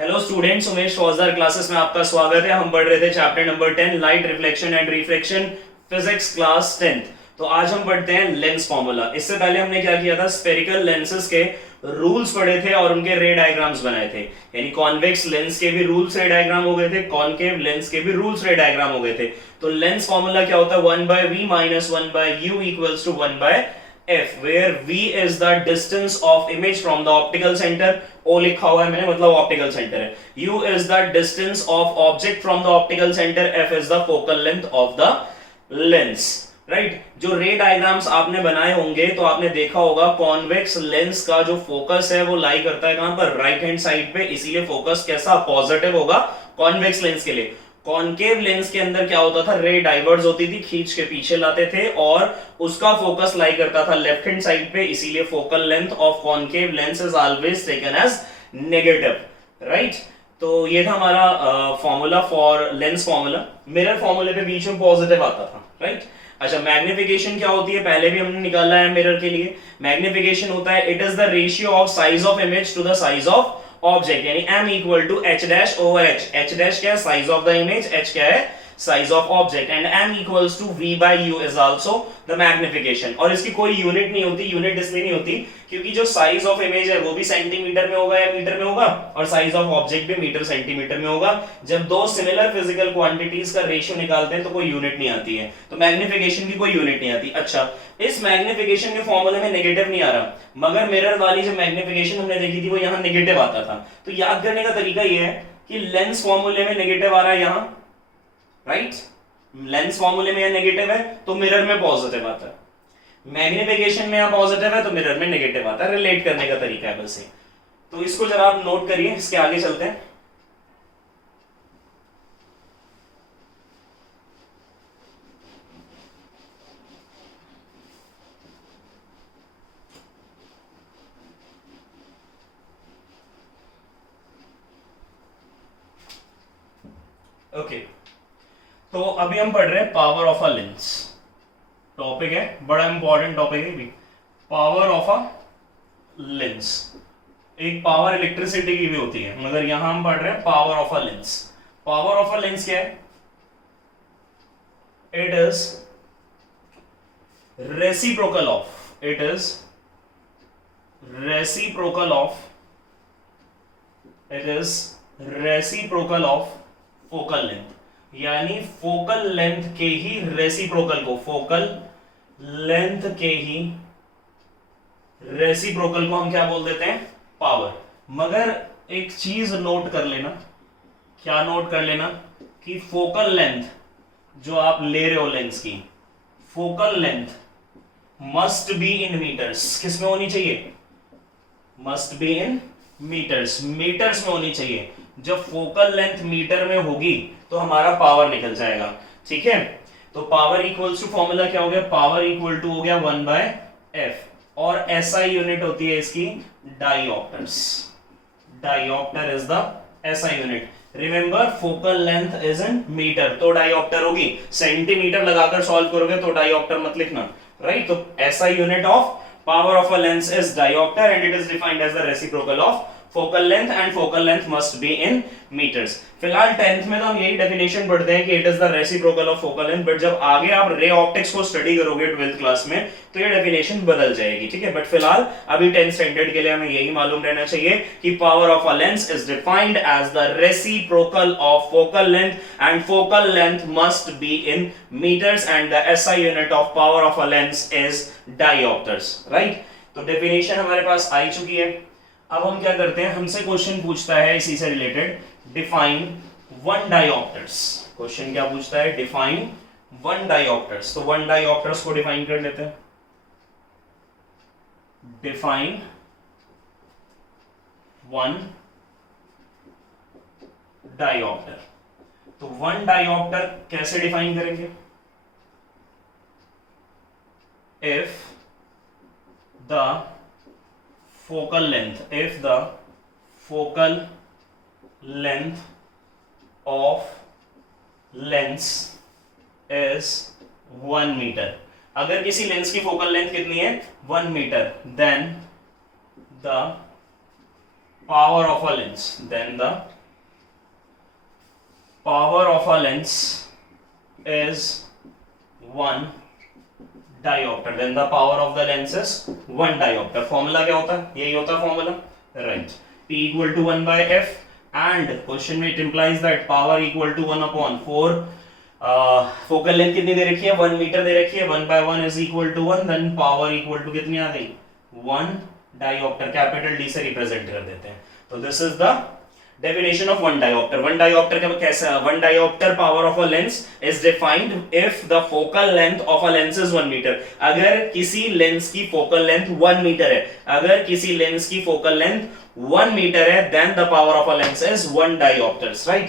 Hello students, Umesh फौजदार classes में आपका स्वागत है। हम पढ़ रहे थे chapter number 10 light reflection and refraction, physics class 10th। तो आज हम पढ़ते हैं लेंस फॉर्मूला। इससे पहले हमने क्या किया था, स्फेरिकल लेंसेज के रूल्स पढ़े थे और उनके रे डायग्राम्स बनाए थे। यानी कॉन्वेक्स लेंस के भी रूल्स रे डायग्राम हो गए थे, कॉनकेव लेंस के भी रूल्स रे डायग्राम हो गए थे। तो लेंस फॉर्मूला क्या होता है, 1/v minus 1/u equals to 1/f, where v is the distance of image from the optical center। o लिखा हुआ है मैंने, मतलब ऑप्टिकल सेंटर है। u is the distance of object from the optical center। f is the focal length of the lens। Right जो रे diagrams आपने बनाए होंगे तो आपने देखा होगा कॉन्वेक्स लेंस का जो फोकस है वो लाई करता है कहां पर, राइट हैंड साइड पे। इसीलिए फोकस कैसा, पॉजिटिव होगा कॉन्वेक्स लेंस के लिए। कॉनकेव लेंस के अंदर क्या होता था, रे डाइवर्ज होती थी, खींच के पीछे लाते थे और उसका फोकस लाई करता था लेफ्ट हैंड साइड पे। इसीलिए focal length of concave lens is always taken as negative. Right, तो ये था हमारा formula for lens formula. Mirror फॉर्मूले पे बीच में पॉजिटिव आता था। राइट, अच्छा मैग्निफिकेशन क्या होती है, पहले भी हमने निकाला है मिरर के लिए। मैग्निफिकेशन होता है it is the ratio of size of image to the size of object, यानी m equal to h dash over h। h dash क्या है, size of the image, h क्या है, size of object, and m equals to v by u is also the magnification. और इसकी कोई unit नहीं होती। यूनिट इसलिए नहीं होती क्योंकि जो साइज ऑफ इमेज है वो भी सेंटीमीटर में होगा या मीटर में होगा, और साइज ऑफ ऑब्जेक्ट भी मीटर सेंटीमीटर में होगा। जब दो सिमिलर फिजिकल क्वांटिटीज का रेशियो निकालते हैं तो कोई यूनिट नहीं आती है, तो मैग्निफिकेशन की कोई यूनिट नहीं आती। अच्छा, इस मैग्निफिकेशन के फॉर्मूले में नेगेटिव नहीं आ रहा, मगर मिरर वाली जो मैग्निफिकेशन हमने देखी थी वो यहाँ नेगेटिव आता था। तो याद करने का तरीका ये है कि लेंस फॉर्मूले में नेगेटिव आ रहा है यहाँ, राइट, लेंस फॉर्मूले में यह नेगेटिव है तो मिरर में पॉजिटिव आता है। मैग्निफिकेशन में यहां पॉजिटिव है तो मिरर में नेगेटिव आता है। रिलेट करने का तरीका है बस ये। तो इसको जरा आप नोट करिए, इसके आगे चलते हैं। ओके, तो अभी हम पढ़ रहे हैं power of a lens. Topic है, बड़ा इंपॉर्टेंट टॉपिक है भी, पावर ऑफ अ लेंस। एक पावर इलेक्ट्रिसिटी की भी होती है, मगर यहां हम पढ़ रहे हैं power of a lens. Power of a lens क्या है, it is reciprocal of, it is reciprocal of, it is reciprocal of focal length. यानी फोकल लेंथ के ही रेसिप्रोकल को, फोकल लेंथ के ही रेसिप्रोकल को हम क्या बोल देते हैं, पावर। मगर एक चीज नोट कर लेना, क्या नोट कर लेना, कि फोकल लेंथ जो आप ले रहे हो लेंस की, focal length must be in metres. किस में होनी चाहिए, must be in metres, metres में होनी चाहिए। जब फोकल लेंथ मीटर में होगी तो हमारा पावर निकल जाएगा। ठीक है, तो पावर इक्वल्स टू फॉर्मूला क्या हो गया, पावर इक्वल टू हो गया 1/f, और एसआई यूनिट होती है इसकी dioptres. Dioptre is the SI unit. Remember focal length is in metre, तो डायोप्टर होगी। सेंटीमीटर लगाकर सॉल्व करोगे तो डायोप्टर मत लिखना, राइट। तो SI unit of power of a lens is diopter and it is defined as the reciprocal of focal length and focal length must be in meters। फिलहाल 10th में तो हम यही डेफिनेशन पढ़ते हैं कि it is the reciprocal of focal length, but जब आगे आप रे ऑप्टिक्स को स्टडी करोगे 12th क्लास में तो ये डेफिनेशन बदल जाएगी। ठीक है, बट फिलहाल अभी 10th स्टैंडर्ड के लिए हमें यही मालूम रहना चाहिए कि power of a lens is defined as the reciprocal of focal length and focal length must be in meters and the SI unit of power of a lens is diopters। Right, तो definition हमारे पास आ चुकी है। अब हम क्या करते हैं, हमसे क्वेश्चन पूछता है इसी से related, define one dioptres. Question क्या पूछता है, डिफाइन वन डायोप्टर्स। तो वन डायोप्टर्स को डिफाइन कर लेते हैं। Define one dioptre. तो वन डायोप्टर कैसे डिफाइन करेंगे, if the focal length, if the focal length of lens is 1 meter। अगर किसी लेंस की फोकल लेंथ कितनी है, 1 metre, then the power of a lens, then the power of a lens is 1 diopter, then the power of the lens is 1 diopter. Formula क्या होता है? यही होता है formula, right? P equal to 1 by f, and question में it implies that power equal to 1 upon 4. Focal length कितनी दे रखी है? 1 मीटर दे रखी है. 1 by 1 is equal to 1, then power equal to कितनी आ गई? 1 diopter, कैपिटल D से रिप्रेजेंट कर देते हैं. तो this is the definition of 1 diopter. 1 diopter का कैसा? 1 diopter power of a lens is defined if the focal length of a lens is 1 meter. अगर किसी लेंस की फोकल लेंथ 1 मीटर है, अगर किसी लेंस की फोकल लेंथ 1 मीटर है, then the power of a lens is 1 diopters, right?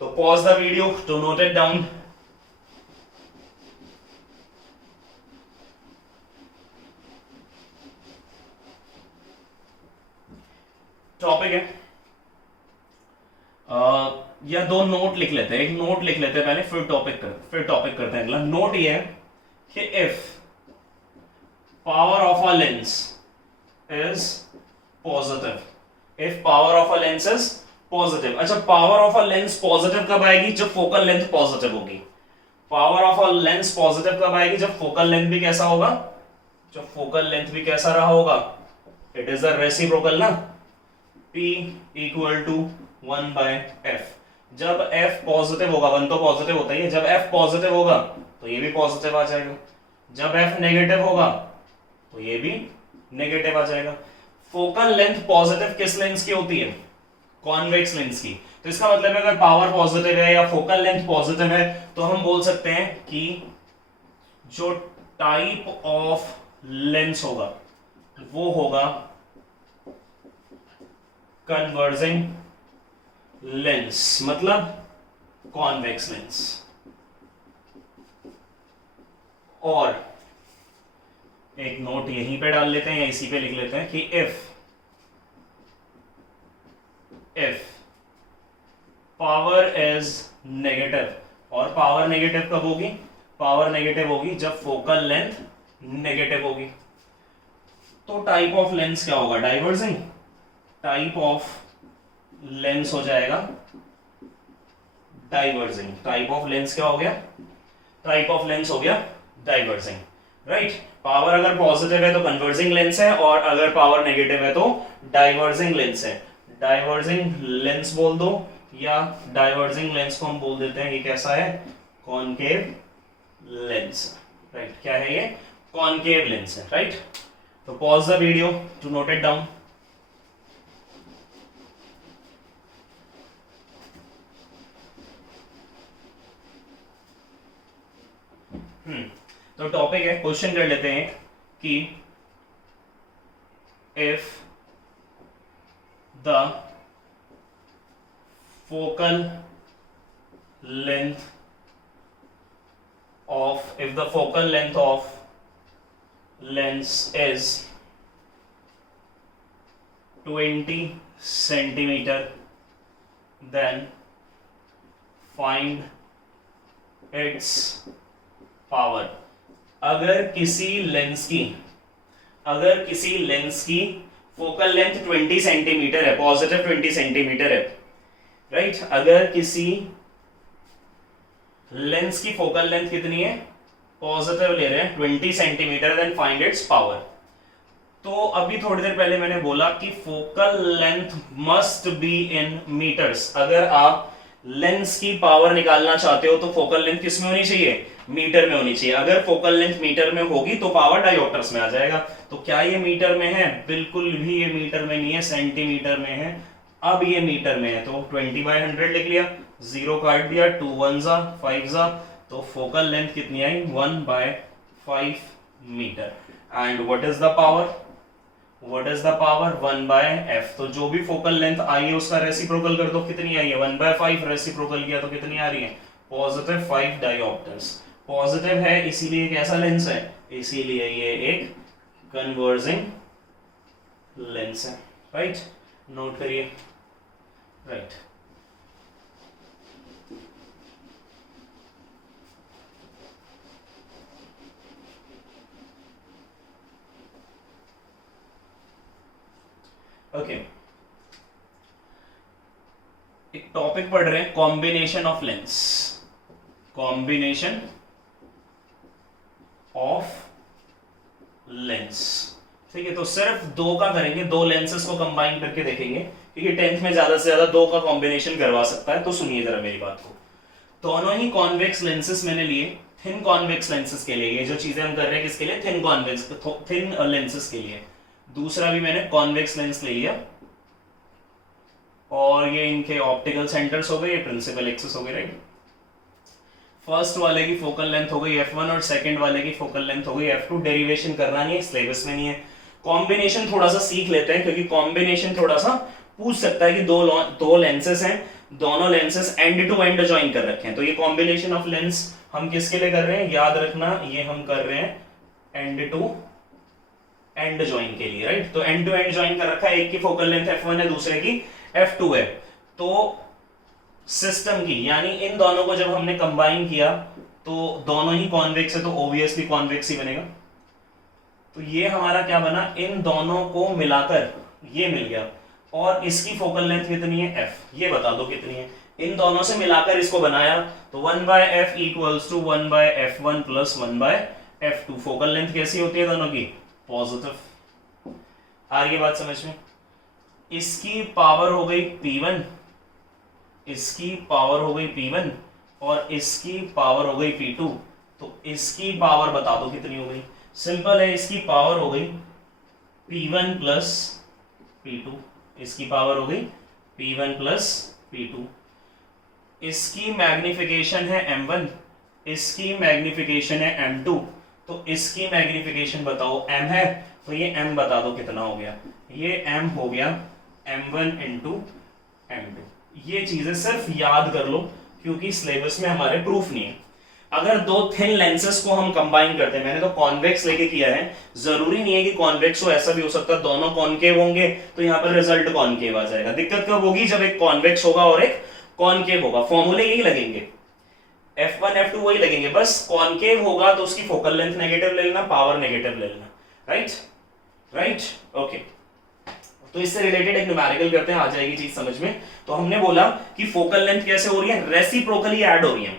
तो pause the video to note it down. Topic है या दो नोट लिख लेते हैं. एक नोट लिख लेते हैं पहले, फिर टॉपिक करते हैं. अगला नोट ये है कि if power of a lens is positive, if power of a lens is positive. अच्छा, power of a lens positive कब आएगी? जब फोकल लेंथ पॉजिटिव होगी. Power of a lens positive कब आएगी? जब फोकल लेंथ भी कैसा होगा? जब फोकल लेंथ भी कैसा रहा होगा? इट इज अ रेसिप्रोकल ना. P equal to 1 by f. जब f पॉजिटिव होगा, 1 तो पॉजिटिव होता ही है, जब f पॉजिटिव होगा तो ये भी पॉजिटिव आ जाएगा. जब f नेगेटिव होगा तो ये भी नेगेटिव आ जाएगा. फोकल लेंथ पॉजिटिव किस लेंस की होती है? कॉन्वेक्स लेंस की. तो इसका मतलब है अगर पावर पॉजिटिव है या फोकल लेंथ पॉजिटिव है तो हम बोल सकते हैं कि जो टाइप ऑफ लेंस होगा वो होगा कन्वर्जिंग लेंस, मतलब कॉन्वेक्स लेंस. और एक नोट यहीं पे डाल लेते हैं या इसी पे लिख लेते हैं कि इफ पावर इज नेगेटिव, और पावर नेगेटिव कब होगी? पावर नेगेटिव होगी जब फोकल लेंथ नेगेटिव होगी. तो टाइप ऑफ लेंस क्या होगा? डाइवर्जिंग. टाइप ऑफ लेंस हो जाएगा डाइवर्जिंग. टाइप ऑफ लेंस क्या हो गया? टाइप ऑफ लेंस हो गया डाइवर्जिंग, राइट? पावर अगर पॉजिटिव है तो कन्वर्जिंग लेंस है, और अगर पावर नेगेटिव है तो डाइवर्जिंग लेंस है. डाइवर्जिंग लेंस बोल दो, या डाइवर्जिंग लेंस को हम बोल देते हैं ये कैसा है? Concave lens, right? क्या है ये? कॉनकेव लेंस है, राइट? तो pause the video to note it down. तो टॉपिक है, क्वेश्चन कर लेते हैं कि if the focal length of lens is 20 centimetre, then find its power. अगर किसी लेंस की फोकल लेंथ 20 सेंटीमीटर है, पॉजिटिव 20 सेंटीमीटर है, राइट? अगर किसी लेंस की फोकल लेंथ कितनी है? पॉजिटिव ले रहे हैं 20 centimetre, then find its power. तो अभी थोड़ी देर पहले मैंने बोला कि focal length must be in metres. अगर आप लेंस की पावर निकालना चाहते हो तो फोकल लेंथ किस में होनी चाहिए? मीटर में होनी चाहिए. अगर फोकल लेंथ मीटर में होगी तो पावर डायोप्टर्स में आ जाएगा. तो क्या ये मीटर में है? बिल्कुल भी ये मीटर में नहीं है, सेंटीमीटर में है. अब ये मीटर में है तो 20/100 लिख लिया, 0 काट दिया, 2 1 जा 5 जा, तो फोकल लेंथ कितनी आई? 1/5 metre. And what is the power? 1/f. तो जो भी फोकल लेंथ आई है उसका रेसिप्रोकल कर दो, कितनी आई है? 1/5. रेसिप्रोकल किया तो कितनी आ रही है? Positive 5 dioptres. पॉजिटिव है इसीलिए कैसा लेंस है? इसीलिए ये एक कन्वर्जिंग लेंस है, राइट? नोट करिए, राइट? ओके, एक टॉपिक पढ़ रहे हैं, combination of lens, combination of lens. ठीक है, तो सिर्फ दो का करेंगे, दो लेंसेस को कंबाइन करके देखेंगे, क्योंकि 10th में ज्यादा से ज्यादा दो का कॉम्बिनेशन करवा सकता है। तो सुनिए जरा मेरी बात को, दोनों ही कॉन्वेक्स लेंसेस मैंने लिए थिन कॉन्वेक्स लेंसेस के लिए। ये जो चीजें हम कर रहे हैं किसके लिए, थिन कॉन्वेक्स, थिन लेंसेस के लिए। दूसरा भी मैंने कॉन्वेक्स लेंस ले लिया, और ये इनके ऑप्टिकल सेंटर्स हो गए, ये प्रिंसिपल एक्सिस हो गए, राइट। फर्स्ट वाले की फोकल लेंथ हो गई f1 और सेकंड वाले की फोकल लेंथ हो गई f2। डेरिवेशन करना नहीं है, सिलेबस में नहीं है। कॉम्बिनेशन थोड़ा सा सीख लेते हैं, क्योंकि कॉम्बिनेशन थोड़ा सा पूछ सकता है कि दो लेंसेस हैं, दोनों lenses end to end join कर रखे हैं, तो ये कॉम्बिनेशन ऑफ लेंस हम किसके लिए कर रहे हैं, याद रखना, ये हम कर रहे हैं एंड टू एंड ज्वाइन के लिए, राइट। तो एंड टू एंड ज्वाइन कर रखा है, एक की फोकल लेंथ f1 है, दूसरे की f2 है। तो सिस्टम की, यानी इन दोनों को जब हमने कंबाइन किया तो दोनों ही कॉन्वेक्स है, तो ऑब्वियसली कॉन्वेक्स ही बनेगा। तो ये हमारा क्या बना, इन दोनों को मिलाकर ये मिल गया, और इसकी फोकल लेंथ कितनी है f, ये बता दो कितनी है। इन दोनों से मिलाकर इसको बनाया, तो 1/f equals to 1/f1 plus 1/f2। फोकल लेंथ कैसी होती है दोनों की, पॉजिटिव। आ रही है बात समझ में। इसकी पावर हो गई p1, इसकी पावर हो गई p1, और इसकी पावर हो गई p2। तो इसकी पावर बता दो कितनी हो गई, सिंपल है, इसकी पावर हो गई p1 प्लस p2, इसकी पावर हो गई p1 प्लस p2। इसकी मैग्निफिकेशन है m1, इसकी मैग्निफिकेशन है m2, तो इसकी मैग्निफिकेशन बताओ m है, तो ये m बता दो कितना हो गया, ये m हो गया m1 इंटू m2। ये चीजें सिर्फ याद कर लो, क्योंकि सिलेबस में हमारे प्रूफ नहीं है। अगर दो थिन लेंसेस को हम कंबाइन करते हैं, मैंने तो कॉन्वेक्स लेके किया है, जरूरी नहीं है कि कॉन्वेक्स हो, ऐसा भी हो सकता है दोनों कॉनकेव होंगे, तो यहाँ पर रिजल्ट कॉनकेव आ जाएगा। दिक्कत कब होगी, जब एक कॉन्वेक्स होगा और एक कॉनकेव होगा। फॉर्मूले यही लगेंगे, f1 f2 वही लगेंगे, बस कॉनकेव होगा तो उसकी फोकल लेंथ नेगेटिव ले लेना, पावर नेगेटिव ले लेना, राइट, ओके। तो इससे रिलेटेड एक न्यूमेरिकल करते हैं, आ जाएगी चीज समझ में। तो हमने बोला कि फोकल लेंथ कैसे हो रही है, रेसिप्रोकली ऐड हो रही है,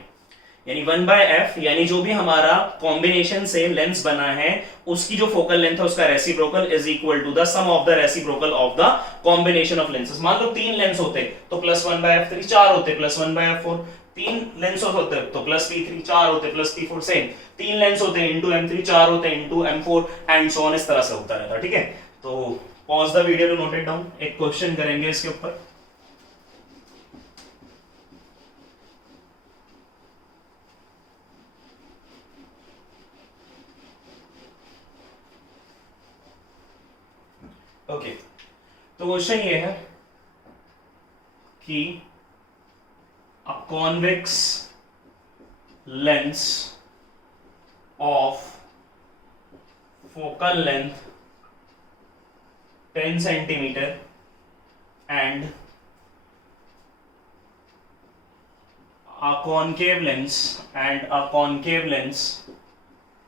यानी 1/f, यानी जो भी हमारा कॉम्बिनेशन से लेंस बना है उसकी जो फोकल लेंथ है उसका reciprocal is equal to the sum of the reciprocal of the combination of lenses. मान लो 3 लेंस होते तो प्लस 1/f3, 4 होते प्लस 1/f4, 3 लेंस होते तो प्लस p3, 4 होते प्लस p4, सेम 3 लेंस होते इंटू m3, 4 होते into m4 and so on, इस तरह से होता रहता है, ठीक है। तो pause the video to note it down, एक क्वेश्चन करेंगे इसके ऊपर। ओके, तो क्वेश्चन ये है कि a convex lens of focal length 10 centimeter and a concave lens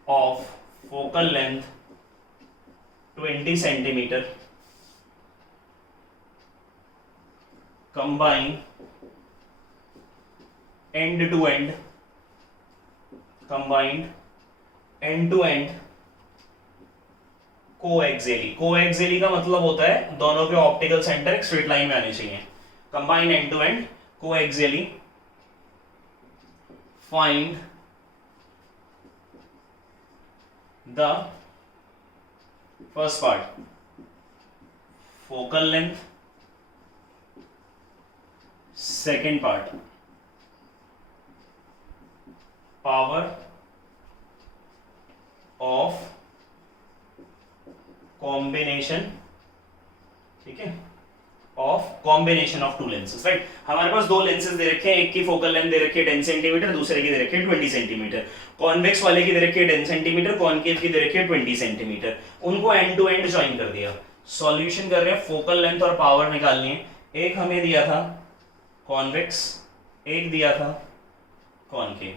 of focal length 20 centimeter combine end to end, combined end to end coaxially का मतलब होता है दोनों के ऑप्टिकल सेंटर एक स्ट्रेट लाइन में आने चाहिए। Combine end to end coaxially, find the first part focal length, second part power of combination, ठीक है, of combination of two lenses, right. हमारे पास दो लेंसेस दे रखे हैं, एक की फोकल लेंथ दे रखी है 10 सेंटीमीटर, दूसरे की दे रखी है 20 सेंटीमीटर। कॉन्वेक्स वाले की दे रखी है 10 सेंटीमीटर, कॉनकेव की दे रखी है 20 सेंटीमीटर। उनको एंड टू एंड ज्वाइन कर दिया। सॉल्यूशन कर रहे हैं, फोकल लेंथ और पावर निकालनी है। एक हमें दिया था कॉन्वेक्स, एक दिया था कॉनकेव,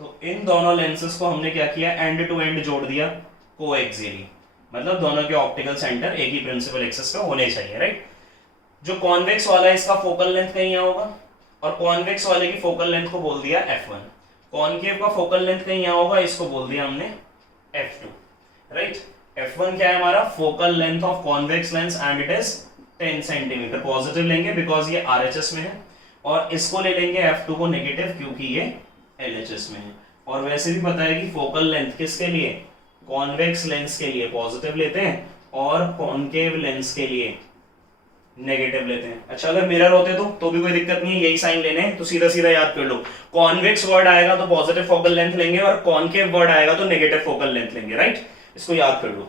तो इन दोनों लेंसेस को हमने क्या किया, एंड टू एंड जोड़ दिया कोएक्सियली, मतलब दोनों के ऑप्टिकल सेंटर एक ही प्रिंसिपल एक्सिस पे होने चाहिए, राइट। जो कॉन्वेक्स वाला है इसका फोकल लेंथ कहीं यहाँ होगा, और कॉन्वेक्स वाले की फोकल लेंथ को बोल दिया f1। कॉनकेव का फोकल लेंथ कहीं यहाँ होगा, इसको बोल दिया हमने f2, राइट। f1 क्या है हमारा, focal length of convex lens and it is 10 centimetre. Positive लेंगे बिकॉज ये RHS में है, और इसको ले लेंगे f2 को नेगेटिव क्योंकि ये LHS में है। और वैसे भी पता है कि फोकल लेंथ किसके लिए, कॉन्वेक्स लेंस के लिए पॉजिटिव लेते हैं और कॉनकेव लेंस के लिए नेगेटिव लेते हैं। अच्छा, अगर मिरर होते तो भी कोई दिक्कत नहीं है, यही साइन लेने हैं, तो सीधा सीधा याद कर लो, कॉन्वेक्स वर्ड आएगा तो पॉजिटिव फोकल लेंथ लेंगे और कॉनकेव वर्ड आएगा तो नेगेटिव फोकल लेंथ लेंगे, राइट। इसको याद कर लो।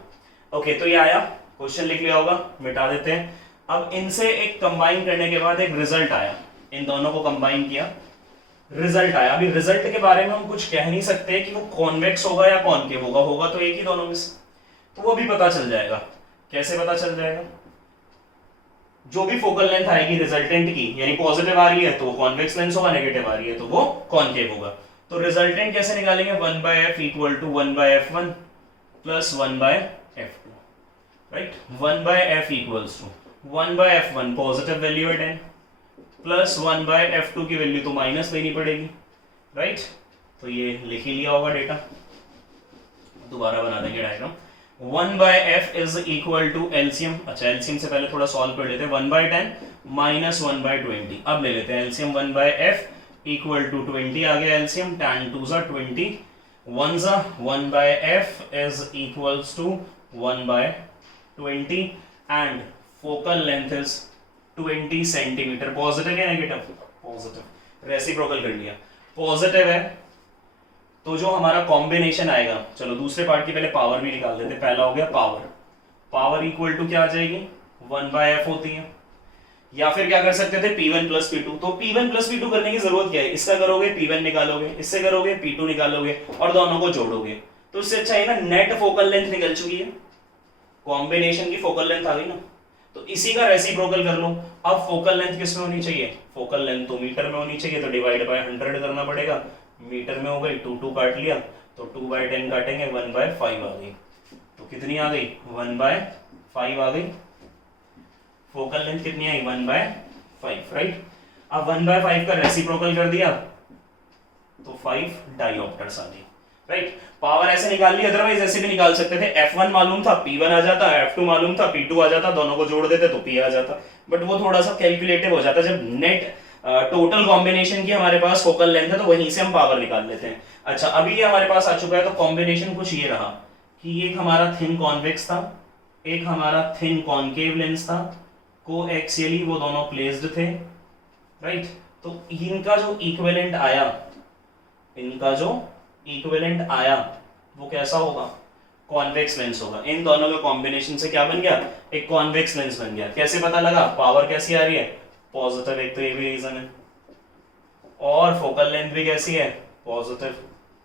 ओके, तो ये आया, क्वेश्चन लिख लिया होगा, मिटा देते हैं। अब इनसे एक कंबाइन करने के बाद एक रिजल्ट आया, इन दोनों को कंबाइन किया, रिजल्ट आया। अभी रिजल्ट के बारे में हम कुछ कह नहीं सकते कि वो कॉन्वेक्स होगा या कॉनकेव होगा, होगा तो एक ही दोनों में से, तो वो भी पता चल जाएगा। कैसे पता चल जाएगा, जो भी फोकल लेंथ आएगी रिजल्टेंट की, यानी पॉजिटिव आ रही है तो वो कॉन्वेक्स लेंस होगा, नेगेटिव आ रही है तो वो कॉनकेव होगा। तो रिजल्टेंट कैसे निकालेंगे, 1/f equal to 1/f1 plus 1/f2, right. 1/f equals to 1/f1 positive value है 10 प्लस 1/f2 की वैल्यू तो माइनस लेनी पड़ेगी, राइट। तो ये लिख ही लिया होगा डेटा, दोबारा बना देंगे diagram. 1/f is equal to LCM, अच्छा एलसीएम से पहले थोड़ा सॉल्व कर लेते हैं, 1/10 माइनस 1/20। अब ले लेते हैं एलसीएम, 1/f इक्वल टू 20 आ गया एलसीएम, tan 2 ज़ा 20, 1 ज़ा 1/f is equals to 1/20 and focal length is 20 centimetre. Positive या नेगेटिव, पॉजिटिव, रेसिप्रोकल कर लिया, पॉजिटिव है तो जो हमारा कॉम्बिनेशन आएगा, चलो दूसरे पार्ट की पहले पावर भी निकाल देते। पहला हो गया पावर, पावर इक्वल टू क्या आ जाएगी, 1/f होती है, या फिर क्या कर सकते थे P1 प्लस P2। तो P1 प्लस P2 करने की जरूरत क्या है, इसका करोगे P1 निकालोगे, इससे करोगे P2 निकालोगे और दोनों को जोड़ोगे, तो इससे अच्छा है ना नेट फोकल लेंथ निकल चुकी है, कॉम्बिनेशन की फोकल लेंथ आ गई ना, तो इसी का रेसिप्रोकल कर लो। अब फोकल लेंथ किस में होनी चाहिए, फोकल लेंथ तो मीटर में होनी चाहिए, तो डिवाइड बाय 100 करना पड़ेगा, मीटर में हो गई 2 काट लिया, तो 2/10 काटेंगे 1/5 आ गई, तो कितनी आ गई 1/5 आ गई। फोकल लेंथ कितनी आई 1/5, राइट। अब 1/5 का रेसिप्रोकल कर दिया तो 5 डायोप्टर्स आ गई, राइट। पावर ऐसे निकाल ली, अदरवाइज ऐसे भी निकाल सकते थे, f1 मालूम था P1 आ जाता, f2 मालूम था P2 आ जाता, दोनों को जोड़ देते तो P आ जाता, बट वो थोड़ा सा कैलकुलेटिव हो जाता। जब नेट टोटल कॉम्बिनेशन की हमारे पास फोकल लेंथ है तो वहीं से हम पावर निकाल लेते हैं। अच्छा, अभी ये हमारे पास आ चुका है, तो कॉम्बिनेशन कुछ ये रहा कि एक हमारा थिन कॉन्वेक्स था, एक हमारा थिन कॉनकेव लेंस था, कोएक्सियली वो दोनों प्लेस्ड थे, राइट। तो इनका जो इक्विवेलेंट आया, इनका जो इक्विवेलेंट आया वो कैसा होगा, कॉन्वेक्स लेंस होगा। इन दोनों के कॉम्बिनेशन से क्या बन गया, एक कॉन्वेक्स लेंस बन गया। कैसे पता लगा, पावर कैसी आ रही है, पॉजिटिव, एक तो ये भी रीजन है, और फोकल लेंथ भी कैसी है, पॉजिटिव,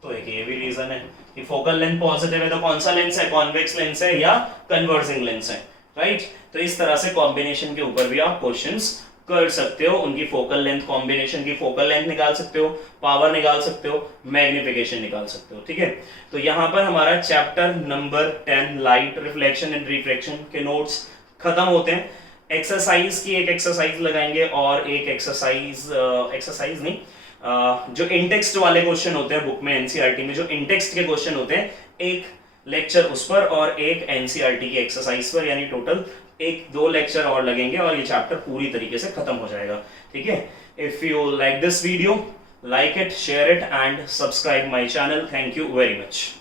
तो एक ये भी रीजन है कि फोकल लेंथ पॉजिटिव है तो कौन सा लेंस है, कॉन्वेक्स लेंस है या कन्वर्जिंग लेंस है, राइट। तो इस तरह से कॉम्बिनेशन के ऊपर भी आप क्वेश्चंस कर सकते हो, उनकी फोकल लेंथ, कॉम्बिनेशन की फोकल लेंथ निकाल सकते हो, पावर निकाल सकते हो, मैग्निफिकेशन निकाल सकते हो, ठीक है। तो यहाँ पर हमारा chapter number 10 light reflection and refraction के नोट्स खत्म होते हैं। एक्सरसाइज की एक एक्सरसाइज लगाएंगे और एक एक्सरसाइज नहीं, जो इंटेक्स्ट वाले क्वेश्चन होते हैं बुक में, एनसीईआरटी में जो इंटेक्स्ट के क्वेश्चन होते हैं, एक लेक्चर उस पर और एक एनसीईआरटी की एक्सरसाइज पर, यानी टोटल 1-2 लेक्चर और लगेंगे और ये चैप्टर पूरी तरीके से खत्म हो जाएगा, ठीक है। If you like this video, like it, share it and subscribe my channel. Thank you very much.